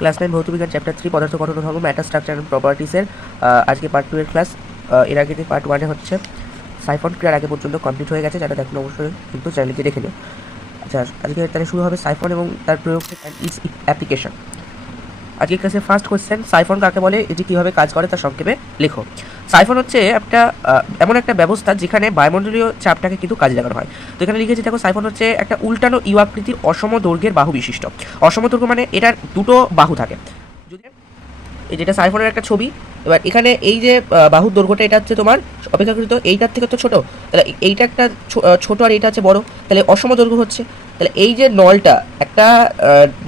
Class 9 ভৌতবিজ্ঞান chapter 3 পদার্থ গঠন ও ধর্ম ম্যাটার স্ট্রাকচার এন্ড প্রপার্টিসের আজকে পার্ট 2 এর ক্লাস। এর আগে যে পার্ট 1 এ হচ্ছে সাইফন ক্রিয়ার আগে পর্যন্ত কমপ্লিট হয়ে গেছে, যারা দেখুন অবশ্যই কিন্তু চ্যানেলকে দেখে নিও। আচ্ছা, আজকে তাহলে শুরু হবে সাইফন এবং তার প্রয়োগ অ্যান্ড ইটস অ্যাপ্লিকেশন। আজকে ক্লাসে ফার্স্ট কোয়েশ্চেন, সাইফন কাকে বলে, এটি কীভাবে কাজ করে তার সংক্ষেপে লেখো। সাইফন হচ্ছে একটা এমন একটা ব্যবস্থা যেখানে বায়ুমণ্ডলীয় চাপটাকে কিন্তু কাজে লাগানো হয়। তো এখানে লিখেছি দেখো, সাইফন হচ্ছে একটা উল্টানো ইউ আকৃতির অসম দৈর্ঘ্যের বাহু বিশিষ্ট। অসম দৈর্ঘ্য মানে এটার দুটো বাহু থাকে। যদি এই যেটা সাইফনের একটা ছবি, এবার এখানে এই যে বাহুর দৈর্ঘ্যটা এটা হচ্ছে তোমার অপেক্ষাকৃত এইটার থেকে তো ছোটো, তাহলে এইটা একটা ছোটো আর এইটা হচ্ছে বড়, তাহলে অসম দৈর্ঘ্য হচ্ছে। তাহলে এই যে নলটা, একটা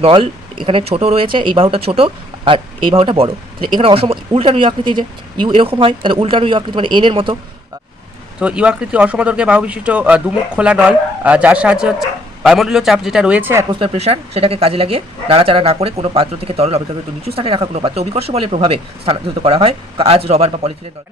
নল এখানে ছোট রয়েছে, এই বাহুটা ছোট আর এই বাহুটা বড়, তাহলে এখানে অসম উল্টানো ইউ আকৃতি, যে ইউ এরকম হয়, তাহলে উল্টানো ইউ আকৃতি মানে এন এর মতো। তো ইউ আকৃতি অসম দৈর্ঘ্যের বাহু বিশিষ্ট দুমুখ খোলা নল, যার সাহায্যে হচ্ছে বায়ুমণ্ডলীয় চাপ যেটা রয়েছে অ্যাটমসফিয়ার প্রেশার, সেটাকে কাজে লাগিয়ে নাড়াচাড়া না করে কোনো পাত্র থেকে তরল অপেক্ষাকৃত নিচু স্থানে রাখা কোনো পাত্র অভিকর্ষ বলের প্রভাবে স্থানান্তরিত করা হয়। কাজ রবার বা পলিথিনের নল।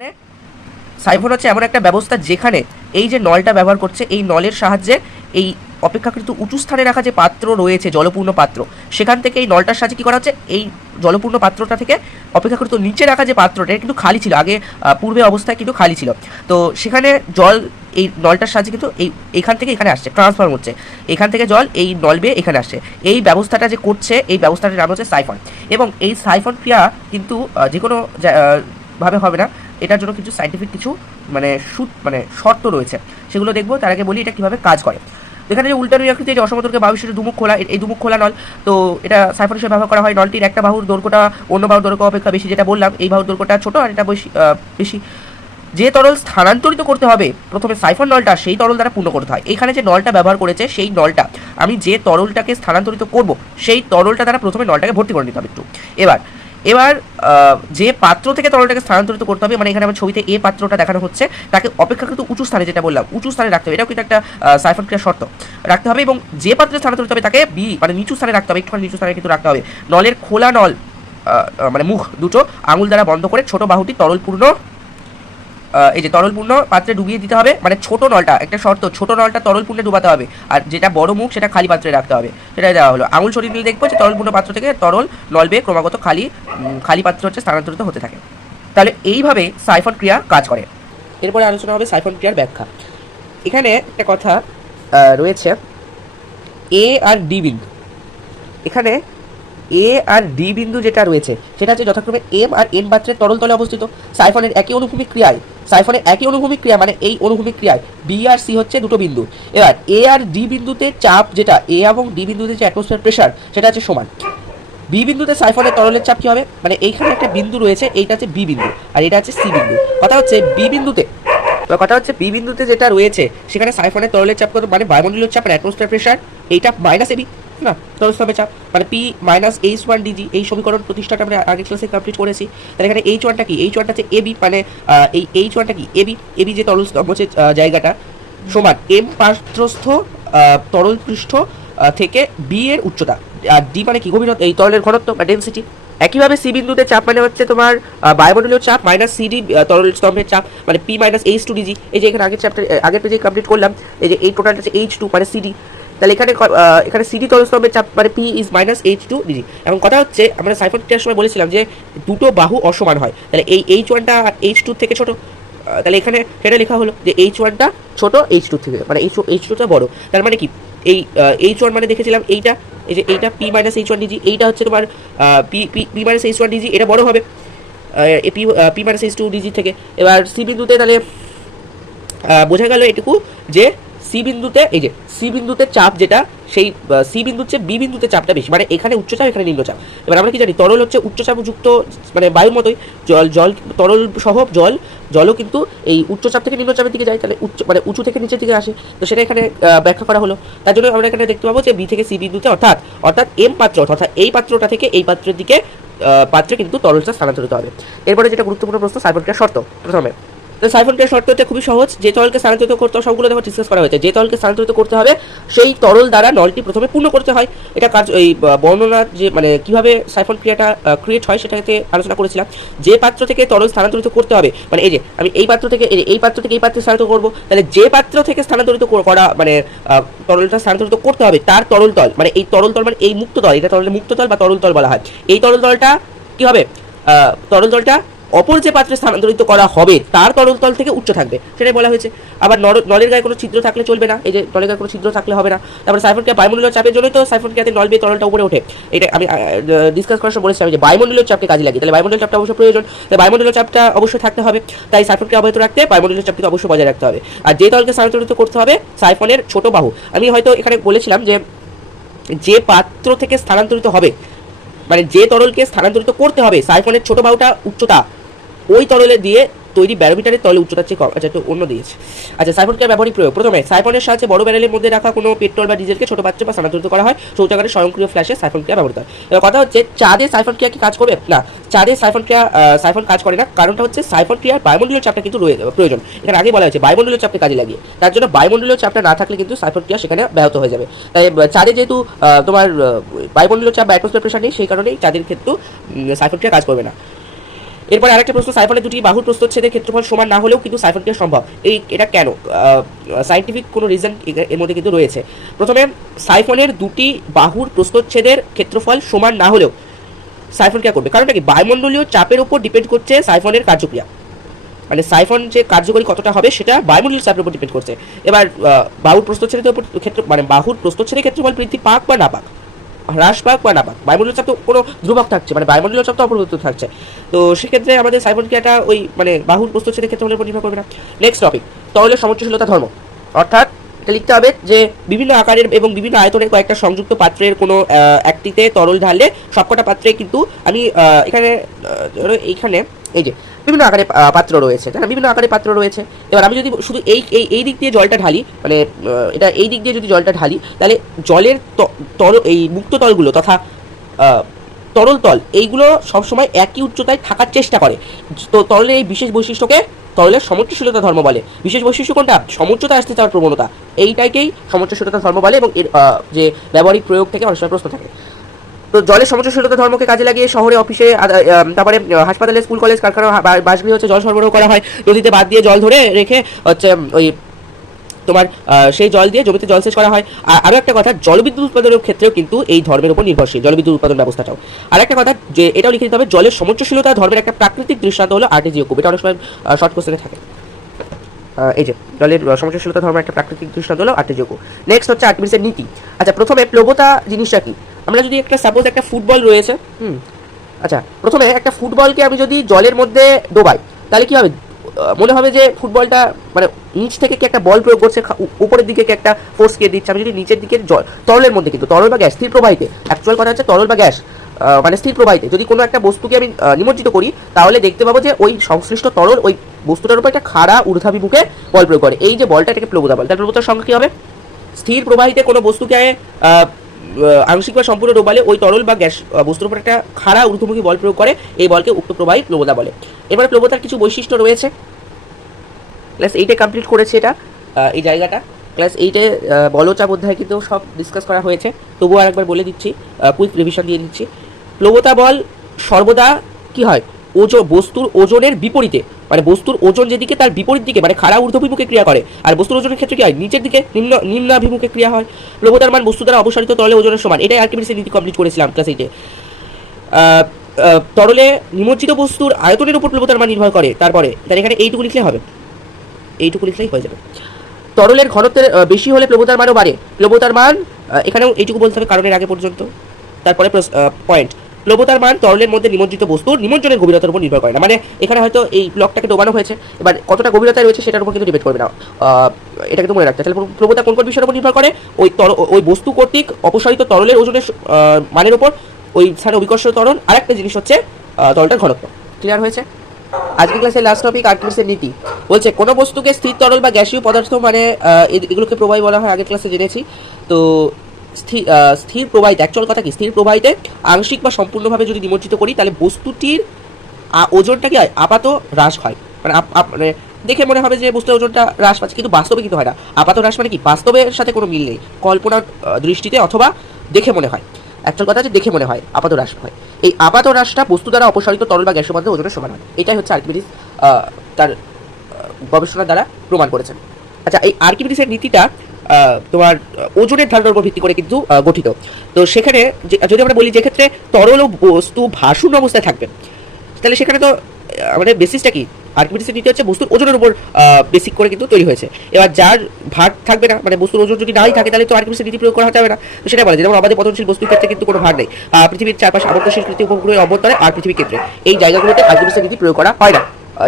সাইফন হচ্ছে এমন একটা ব্যবস্থা যেখানে এই যে নলটা ব্যবহার করছে, এই নলের সাহায্যে এই অপেক্ষাকৃত উঁচু স্থানে রাখা যে পাত্র রয়েছে, জলপূর্ণ পাত্র, সেখান থেকে এই নলটার সাহায্যে কী করা হচ্ছে, এই জলপূর্ণ পাত্রটা থেকে অপেক্ষাকৃত নিচে রাখা যে পাত্রটা কিন্তু খালি ছিল, আগে পূর্বে অবস্থায় কিন্তু খালি ছিল, তো সেখানে জল এই নলটার সাহায্যে কিন্তু এইখান থেকে এখানে আসছে, ট্রান্সফার হচ্ছে, এখান থেকে জল এই নল বেয়ে এখানে আসছে। এই ব্যবস্থাটা যে করছে, এই ব্যবস্থাটার নাম হচ্ছে সাইফন। এবং এই সাইফন ক্রিয়া কিন্তু যে কোনো ভাবে হবে না, এটার জন্য কিছু সাইন্টিফিক কিছু মানে শর্ত রয়েছে, সেগুলো দেখবো। তার আগে বলি এটা কীভাবে কাজ করে। এখানে যে উল্টানো আকৃতি, এই যে অসম দৈর্ঘ্যের বাহু বিশিষ্ট দুমুখ খোলা, এই দুমুখ খোলা নল, তো এটা সাইফন হিসেবে ব্যবহার করা হয়। নলটির একটা বাহুর দৈর্ঘ্যটা অন্য বাহুর দৈর্ঘ্য অপেক্ষা বেশি, যেটা বললাম, এই বাহুর দৈর্ঘ্যটা ছোটো আর এটা বেশি। যে তরল স্থানান্তরিত করতে হবে প্রথমে সাইফন নলটা, সেই তরল দ্বারা পূর্ণ করতে হয়। এখানে যে নলটা ব্যবহার করেছে, সেই নলটা আমি যে তরলটাকে স্থানান্তরিত করব, সেই তরলটা দ্বারা প্রথমে নলটাকে ভর্তি করে নিতে হবে একটু। এবার যে পাত্র থেকে তরলটাকে স্থানান্তরিত করতে হবে, মানে এখানে আমার ছবিতে এ পাত্রটা দেখানো হচ্ছে, তাকে অপেক্ষাকৃত উঁচু স্থানে, যেটা বললাম উঁচু স্থানে রাখতে হবে। এটাও কিন্তু একটা সাইফন ক্রিয়ার শর্ত রাখতে হবে। এবং যে পাত্রে স্থানান্তরিত হবে তাকে বি মানে নিচু স্থানে রাখতে হবে, একটুখানি নিচু স্থানে কিন্তু রাখতে হবে। নলের খোলা নল মানে মুখ দুটো আঙুল দ্বারা বন্ধ করে ছোট বাহুটি তরলপূর্ণ এই যে তরলপূর্ণ পাত্রে ডুবিয়ে দিতে হবে। মানে ছোট নলটা একটা শর্ত, ছোট নলটা তরলপূর্ণে ডুবাতে হবে, আর যেটা বড় মুখ সেটা খালি পাত্রে রাখতে হবে, সেটাই দেওয়া হলো। আঙুল সরিয়ে নিলে দেখবো যে তরলপূর্ণ পাত্র থেকে তরল নল বেয়ে ক্রমাগত খালি পাত্র হচ্ছে স্থানান্তরিত হতে থাকে। তাহলে এইভাবে সাইফন ক্রিয়া কাজ করে। এরপরে আলোচনা হবে সাইফন ক্রিয়ার ব্যাখ্যা। এখানে একটা কথা রয়েছে, এ আর ডি বিন্দু। এখানে এ আর ডি বিন্দু যেটা রয়েছে, সেটা হচ্ছে যথাক্রমে এম আর এন পাত্রের তরল তলে অবস্থিত। সাইফনের একই অনুভূমিক ক্রিয়া মানে এই অনুভূমিক ক্রিয়ায় বি আর সি হচ্ছে দুটো বিন্দু। এবার এ আর ডি বিন্দুতে চাপ, যেটা এ এবং ডি বিন্দুতে যে অ্যাটমসফিয়ার প্রেশার, সেটা হচ্ছে সমান। বি বিন্দুতে সাইফনের তরলের চাপ কী হবে, মানে এইখানে একটা বিন্দু রয়েছে, এইটা হচ্ছে বি বিন্দু আর এটা হচ্ছে সি বিন্দু। কথা হচ্ছে বি বিন্দুতে যেটা রয়েছে, সেখানে সাইফনের তরলের চাপ কত, মানে বায়ুমণ্ডলীয় চাপ আর অ্যাটমসফিয়ার প্রেশার, এইটা মাইনাস এবি না, তরলস্তম্ভের চাপ মানে পি মাইনাস H1 ডিজি। এই সমীকরণ প্রতিষ্ঠাটা আমরা আগের ক্লাসে কমপ্লিট করেছি। তাহলে এখানে H1টা কি, H1টা হচ্ছে এবি, মানে এই H1টা কি এবি যে তরলস্তম্ভ হচ্ছে জায়গাটা, সমান এম পাত্রস্থ তরল পৃষ্ঠ থেকে বি এর উচ্চতা, আর ডি মানে কি গভীরতা, এই তরলের ঘনত্ব বা ডেনসিটি। একইভাবে সি বিন্দুতে চাপ মানে হচ্ছে তোমার বায়ুমণ্ডলীয় চাপ মাইনাস সিডি তরল স্তম্ভের চাপ, মানে পি মাইনাস H2 ডিজি। এই যে এখানে আগের পেজে কমপ্লিট করলাম, এই যে এই টোটালটা হচ্ছে H2 মানে সিডি। তাহলে এখানে সিডি তরলস্তম্ভের চাপ মানে P is minus H2 DG. এখন কথা হচ্ছে, আমরা সাইফন ক্রিয়ার সময় বলেছিলাম যে দুটো বাহু অসমান হয়, তাহলে এই H1টা H2 থেকে ছোট, তাহলে এখানে সেটা লেখা হলো যে H1টা ছোট H2 থেকে, মানে H2টা বড়। তার মানে কি, এই H1 মানে দেখেছিলাম এইটা, এই যে এইটা পি মাইনাস H1 ডিজি, এইটা হচ্ছে তোমার পি মাইনাস H1 ডিজি, এটা বড় হবে পি মাইনাস H2 ডিজি থেকে। এবার সি বিন্দুতে তাহলে বোঝা গেল এটুকু যে সি বিন্দুতে চাপ যেটা, সেই সি বিন্দুর চেয়ে বি বিন্দুতে চাপটা বেশি, মানে এখানে উচ্চচাপ এখানে নিম্নচাপ। এবার আমরা কি জানি, তরল হচ্ছে উচ্চচাপযুক্ত, মানে বায়ুর মতোই জল তরল সহ জলও কিন্তু এই উচ্চচাপ থেকে নিম্নচাপের দিকে যায়, তাহলে উঁচু থেকে নিচের দিকে আসে। তো সেটা এখানে ব্যাখ্যা করা হলো। তার জন্য আমরা এখানে দেখতে পাবো যে বি থেকে সি বিন্দুতে অর্থাৎ এম পাত্র, অর্থাৎ এই পাত্রটা থেকে এই পাত্রের দিকে পাত্রে কিন্তু তরলটা স্থানান্তরিত হবে। এরপরে যেটা গুরুত্বপূর্ণ প্রশ্ন, সাইফন ক্রিয়ার শর্ত। প্রথমে তো সাইফন ক্রিয়ার শর্ত হচ্ছে খুবই সহজ, যে তরলকে স্থানান্তরিত করতে হবে সবগুলো দেখো ডিসকাস করা হয়েছে। যে তরলকে স্থানান্তরিত করতে হবে সেই তরল দ্বারা নলটি প্রথমে পূর্ণ করতে হয়। এটা কাজ এই বর্ণনার যে মানে কিভাবে সাইফন ক্রিয়াটা ক্রিয়েট হয় সেটাতে আলোচনা করেছিলাম। যে পাত্র থেকে তরল স্থানান্তরিত করতে হবে, মানে এই যে আমি এই পাত্র থেকে এই পাত্রে স্থানান্তরিত করবো, তাহলে যে পাত্র থেকে স্থানান্তরিত করা মানে তরলটা স্থানান্তরিত করতে হবে তার তরল তল, মানে এই তরল তল মানে এই মুক্ত তল, এটা তরলের মুক্ত তল বা তরল তল বলা হয়। এই তরল তলটা কি হবে, তরল তলটা অপর যে পাত্রে স্থানান্তরিত করা হবে তার তরল তল থেকে উচ্চ থাকবে, সেটাই বলা হয়েছে। আবার নলের গায়ে কোনো ছিদ্র থাকলে চলবে না, এই যে নলের গায়ে কোনো ছিদ্র থাকলে হবে না। তারপরে সাইফন ক্রিয়া বায়ুমণ্ডলীয় চাপের জন্যই তো সাইফন ক্রিয়াতে নল বেয়ে তরলটা উপরে ওঠে। এটা আমি ডিসকাস করার সময় বলেছিলাম যে বায়ুমণ্ডলীয় চাপকে কাজে লাগে, তাহলে বায়ুমণ্ডলীয় চাপটা অবশ্যই প্রয়োজন, তাই বায়ুমণ্ডলীয় চাপটা অবশ্যই থাকতে হবে। তাই সাইফন ক্রিয়া অব্যাহত রাখতে বায়ুমণ্ডলীয় চাপটিকে অবশ্যই বজায় রাখতে হবে। আর যে তলকে স্থানান্তরিত করতে হবে সাইফনের ছোট বাহু, আমি হয়তো এখানে বলেছিলাম যে পাত্র থেকে স্থানান্তরিত হবে, মানে যে তরলকে স্থানান্তরিত করতে হবে সাইফনের ছোট বাহুটা উচ্চতা ওই তরলে দিয়ে তৈরি ব্যারোমিটারের তলে উচ্চতার চেয়ে কম। আচ্ছা, একটু অন্য দিয়েছে। আচ্ছা, সাইফন ক্রিয়ার ব্যবহারিক প্রয়োগ। প্রথমে সাইফনের সাহায্যে বড় ব্যারেলের মধ্যে রাখা কোনো পেট্রোল বা ডিজেলকে ছোট পাত্রে বা স্থানান্তরিত করা হয়। শৌচাগারে স্বয়ংক্রিয় ফ্ল্যাশে সাইফন ক্রিয়া ব্যবহৃত হয়। এবার কথা হচ্ছে চাঁদে সাইফন ক্রিয়া কি কাজ করবে না? চাঁদে সাইফন কাজ করে না, কারণটা হচ্ছে সাইফন ক্রিয়ার বায়ুমণ্ডলীয় চাপটা কিন্তু প্রয়োজন। এখানে আগে বলা হয়েছে বায়ুমণ্ডলীয় চাপকে কাজে লাগিয়ে, তার জন্য বায়ুমণ্ডলীয় চাপটা না থাকলে কিন্তু সাইফন ক্রিয়া সেখানে ব্যাহত হয়ে যাবে। তাই চাঁদে যেহেতু তোমার বায়ুমণ্ডলীয় চাপ বা অ্যাটমসফিয়ার প্রেশার নেই, সেই কারণেই চাঁদের ক্ষেত্রেও সাইফন ক্রিয়া কাজ করবে না। এরপর আরেকটা প্রশ্ন, সাইফনের দুটি বাহুর প্রস্থচ্ছেদের ক্ষেত্রফল সমান না হলেও কিন্তু সাইফন ক্রিয়া সম্ভব, এটা কেন? সাইন্টিফিক কোনো রিজন এর মধ্যে কিন্তু রয়েছে। প্রথমে সাইফনের দুটি বাহুর প্রস্থচ্ছেদের ক্ষেত্রফল সমান না হলেও সাইফন ক্রিয়া করবে, কারণটা কি? বায়ুমণ্ডলীয় চাপের উপর ডিপেন্ড করছে সাইফনের কার্যক্রিয়া, মানে সাইফন যে কার্যকরী কতটা হবে সেটা বায়ুমণ্ডলীয় চাপের উপর ডিপেন্ড করছে। এবার বাহুর প্রস্থচ্ছেদের উপর মানে বাহুর প্রস্থচ্ছেদের ক্ষেত্রফল বৃদ্ধি পাক বা না পাক, হ্রাস পাক বা না পাক, বায়ুমণ্ডলীয় চাপ তো কোনো ধ্রুবক থাকছে, মানে বায়ুমণ্ডলীয় চাপ তো অপরিবর্তিত থাকছে। তো সেক্ষেত্রে আমাদের সাইফন ক্রিয়াটা ওই মানে বাহুর প্রস্থচ্ছেদের ক্ষেত্রফলের উপর নির্ভর করবে না। নেক্সট টপিক, তরলের সমুচ্চশীলতা ধর্ম। অর্থাৎ এটা লিখতে হবে যে বিভিন্ন আকারের এবং বিভিন্ন আয়তনের কয়েকটা সংযুক্ত পাত্রের কোনো একটিতে তরল ঢাললে সবকটা পাত্রে কিন্তু আমি এখানে এইখানে এই যে বিভিন্ন আকারে পাত্র রয়েছে, তাই না? বিভিন্ন আকারে পাত্র রয়েছে। এবার আমি যদি শুধু এই দিক দিয়ে জলটা ঢালি, মানে এটা এই দিক দিয়ে যদি জলটা ঢালি, তাহলে জলের এই মুক্ত তলগুলো তথা তরল তল এইগুলো সবসময় একই উচ্চতায় থাকার চেষ্টা করে। তো তরলের এই বিশেষ বৈশিষ্ট্যকে তরলের সমুচ্চশীলতা ধর্ম বলে। বিশেষ বৈশিষ্ট্য কোনটা? সমুচ্চতা আসতে চাওয়ার প্রবণতা, এইটাকেই সমুচ্চশীলতা ধর্ম বলে। এবং এর যে ব্যবহারিক প্রয়োগ থেকে অনেক সময় প্রশ্ন থাকে। তো জলের সমুচ্চশীলতা ধর্মকে কাজে লাগিয়ে শহরে, অফিসে, তারপরে হাসপাতালে, স্কুল, কলেজ, কারখানা, বাসগৃহে হচ্ছে জল সরবরাহ করা হয়। নদীতে বাঁধ দিয়ে জল ধরে রেখে হচ্ছে ওই তোমার সেই জল দিয়ে জমিতে জলসেচ করা হয়। আর আরও একটা কথা, জলবিদ্যুৎ উৎপাদনের ক্ষেত্রেও কিন্তু এই ধর্মের উপর নির্ভরশীল জলবিদ্যুৎ উৎপাদন ব্যবস্থাটাও। আর একটা কথা যে এটাও লিখে দিতে হবে, জলের সমুচ্চশীলতা ধর্মের একটা প্রাকৃতিক দৃষ্টান্ত হলো আর্টেজিও কূপ। এটা অনেক সময় শর্ট কোশ্চেনে থাকে। এই যে জলের সমুচ্চশীলতা ধর্মের একটা প্রাকৃতিক দৃষ্টান্ত হলো আর্টেজিও কূপ। নেক্সট হচ্ছে আর্কিমিডিসের নীতি। আচ্ছা, প্রথমে প্লবতা জিনিসটা কি? আমরা যদি সাপোজ একটা ফুটবল রয়েছে, আচ্ছা, প্রথমে একটা ফুটবলকে আমি যদি জলের মধ্যে ডোবাই, তাহলে কি হবে? মনে হবে যে ফুটবলটা মানে নিচ থেকে কি একটা বল প্রয়োগ করছে, উপরের দিকে কি একটা ফোর্স কে দিচ্ছে। আমি যদি নিচের দিকে তরলের মধ্যে, কিন্তু তরল বা গ্যাস, স্থির প্রবাহিতে, অ্যাকচুয়াল কথা হচ্ছে তরল বা গ্যাস মানে স্থির প্রবাহিতে যদি কোনো একটা বস্তুকে আমি নিমজ্জিত করি, তাহলে দেখতে পাবো যে ওই সংশ্লিষ্ট তরল ওই বস্তুটার উপর একটা খাড়া ঊর্ধ্বাভিমুখে বল প্রয়োগ করে। এই যে বলটা, এটাকে প্লবতা বল। তার প্লবতার সংখ্যা কী হবে? স্থির প্রবাহিতে কোনো বস্তুকে আংশিক বা সম্পূর্ণ ডোবালে ওই তরল বা গ্যাস বস্তুর উপর একটা খাড়া ঊর্ধ্বমুখী বল প্রয়োগ করে, এই বলকে উক্ত প্রবাহী প্লবতা বলে। এবারে প্লবতার কিছু বৈশিষ্ট্য রয়েছে। ক্লাস 8-এ কমপ্লিট করেছে এটা, এই জায়গাটা। ক্লাস 8-এ বলচাপ অধ্যায় কিন্তু সব ডিসকাস করা হয়েছে, তবুও আরেকবার বলে দিচ্ছি, কুইক রিভিশন দিয়ে দিচ্ছি। প্লবতা বল সর্বদা কি হয়? বস্তুর ওজনের বিপরীতে, মানে বস্তুর ওজন যেদিকে তার বিপরীত দিকে, মানে খাড়া ঊর্ধ্বভিমুখে ক্রিয়া করে। আর বস্তুর ওজনের ক্ষেত্রে কি হয়? নিচের দিকে নিম্নাভিমুখে ক্রিয়া হয়। প্লবতার মান বস্তু দ্বারা অপসারিত তরলে ওজনের সমান। এটাই আর্কিমিডিসের নীতি কমপ্লিট করেছিলাম ক্লাস 8-এ। তরলে নিমজ্জিত বস্তুর আয়তনের উপর প্লবতার মান নির্ভর করে। তারপরে তার এখানে এইটুকু লিখলে হবে, এইটুকু লিখলেই হয়ে যাবে। তরলের ঘনত্বের বেশি হলে প্লবতার মানও বাড়ে। প্লবতার মান এখানেও এইটুকু বলতে হবে কারণের আগে পর্যন্ত। তারপরে পয়েন্ট, প্লবতার মান তরলের মধ্যে নিমজ্জিত বস্তুর নিমজ্জনের গভীরতার উপর নির্ভর করে না। মানে এখানে হয়তো এই ব্লকটাকে ডোবানো হয়েছে, এবার কতটা গভীরতায় রয়েছে সেটার উপর কিন্তু ডিপেন্ড করবে না, এটা কিন্তু মনে রাখতে। তাহলে প্লবতা কোন কোন বিষয়ের উপর নির্ভর করে? ওই বস্তু কর্তৃক অপসারিত তরলের ওজনের মানের উপর, ওই স্থানে অভিকর্ষ তরল। আরেকটা জিনিস হচ্ছে তরলটার ঘনত্ব। ক্লিয়ার হয়েছে? আজকের ক্লাসের লাস্ট টপিক আর্কিমিডিসের নীতি। বলছে কোনো বস্তুকে স্থির তরল বা গ্যাসীয় পদার্থ, মানে এগুলোকে প্রবাহী বলা হয়, আগের ক্লাসে জেনেছি। তো স্থির প্রবাহিতে, অ্যাকচুয়াল কথা কি, স্থির প্রবাহিতে আংশিক বা সম্পূর্ণভাবে যদি নিমজ্জিত করি, তাহলে বস্তুটির ওজনটা কি হয়? আপাত হ্রাস হয়, মানে দেখে মনে হবে যে বস্তুর ওজনটা হ্রাস পাচ্ছে, কিন্তু বাস্তবে কিন্তু হয় না। আপাত হ্রাস মানে কি, বাস্তবের সাথে কোনো মিল নেই, কল্পনার দৃষ্টিতে অথবা দেখে মনে হয়। একটা কথা হচ্ছে দেখে মনে হয়, আপাত হ্রাস হয়। এই আপাত হ্রাসটা বস্তু দ্বারা অপসারিত তরল বা গ্যাসের মধ্যে ওজনের সমান হয়। এটাই হচ্ছে আর্কিমিডিস তার গবেষণার দ্বারা প্রমাণ করেছেন। আচ্ছা, এই আর্কিমিডিসের নীতিটা তোমার ওজনের ধারণার উপর ভিত্তি করে কিন্তু গঠিত। তো সেখানে যদি আমরা বলি যে ক্ষেত্রে তরল ও বস্তু ভাসমান অবস্থায় থাকবে, তাহলে সেখানে তো আমাদের বেসিসটা কি, আর্কিমিডিসের নীতি হচ্ছে বস্তুর ওজনের উপর বেসিক করে কিন্তু তৈরি হয়েছে। এবার যার ভার থাকবে না, মানে বস্তুর ওজন যদি নাই থাকে, তাহলে তো আর্কিমিডিসের নীতি প্রয়োগ করা যাবে না। তো সেটা বলে যেমন আমাদের পতনশীল বস্তুর ক্ষেত্রে কিন্তু কোনো ভার নেই, পৃথিবীর চারপাশে আবর্তনশীল কৃতি উপগ্রহের অভ্যন্তরে আর পৃথিবীর ক্ষেত্রে এই জায়গাগুলোতে আর্কিমিডিসের নীতি প্রয়োগ করা হয় না,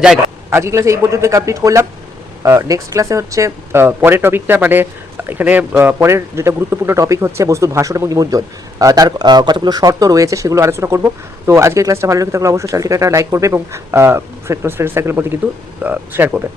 যায় না। আজকের ক্লাসে এই পর্যন্ত কমপ্লিট করলাম। নেক্সট ক্লাসে হচ্ছে পরের টপিকটা, মানে এখানে পরের যেটা গুরুত্বপূর্ণ টপিক হচ্ছে বস্তুর ভাষণ এবং নিমজ্জন, তার কতগুলো শর্ত রয়েছে সেগুলো আলোচনা করব। তো আজকের ক্লাসটা ভালো লেগে থাকলে অবশ্যই চ্যানেলটিকে একটা লাইক করবে এবং ফ্রেন্ড সার্কেলের মধ্যে কিন্তু শেয়ার করবে।